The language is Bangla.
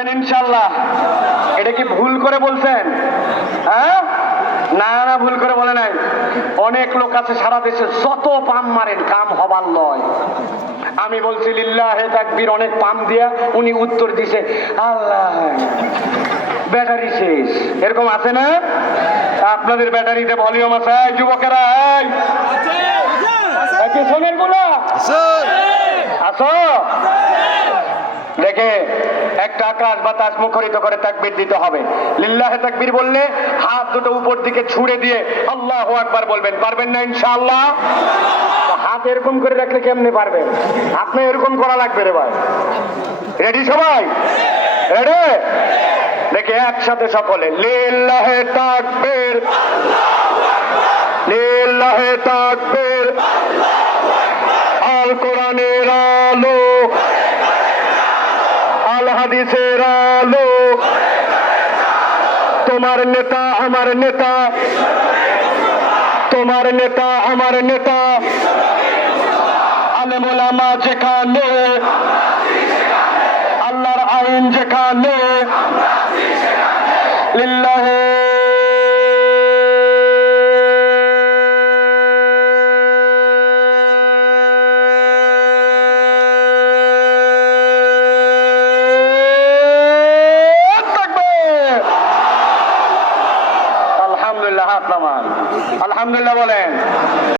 পারবেন ইনশাআল্লাহ? এটা কি ভুল করে বলছেন? হ্যাঁ, না না, ভুল করে বলে নাই। অনেক লোক আছে সারা দেশে, যত পাম মারেন কাম হবার নয়। আমি বলছি লিল্লাহে তাকবীর, অনেক পাম দিয়া উনি উত্তর দিছে আল্লাহ, ব্যাটারি শেষ। এরকম আছে না? আপনাদের ব্যাটারিতে ভলিউম আছে? যুবকেরা শোনেন গুলো আসো, দেখে একটা আকাশ বাতাস মুখরিত করে তাকবীর দিতে হবে। লিল্লাহে তাকবীর বললে হাত দুটো উপর দিকে ছুড়ে দিয়ে আল্লাহু আকবার বলবেন। পারবেন না ইনশাআল্লাহ? হাত এরকম করে রাখলে কেমনে পারবেন? আপনি এরকম করা লাগবে রে ভাই। রেডি সবাই? রেডি? দেখে একসাথে সকলে লিল্লাহে তাকবীর, লিল্লাহে তাকবীর। আল কোরআনের আলো, আল হাদিসের আলো, তোমার নেতা আমার নেতা, তোমার নেতা আমার নেতা। আলেম ওলামা যেখানে, আল্লাহর আইন যেখানে,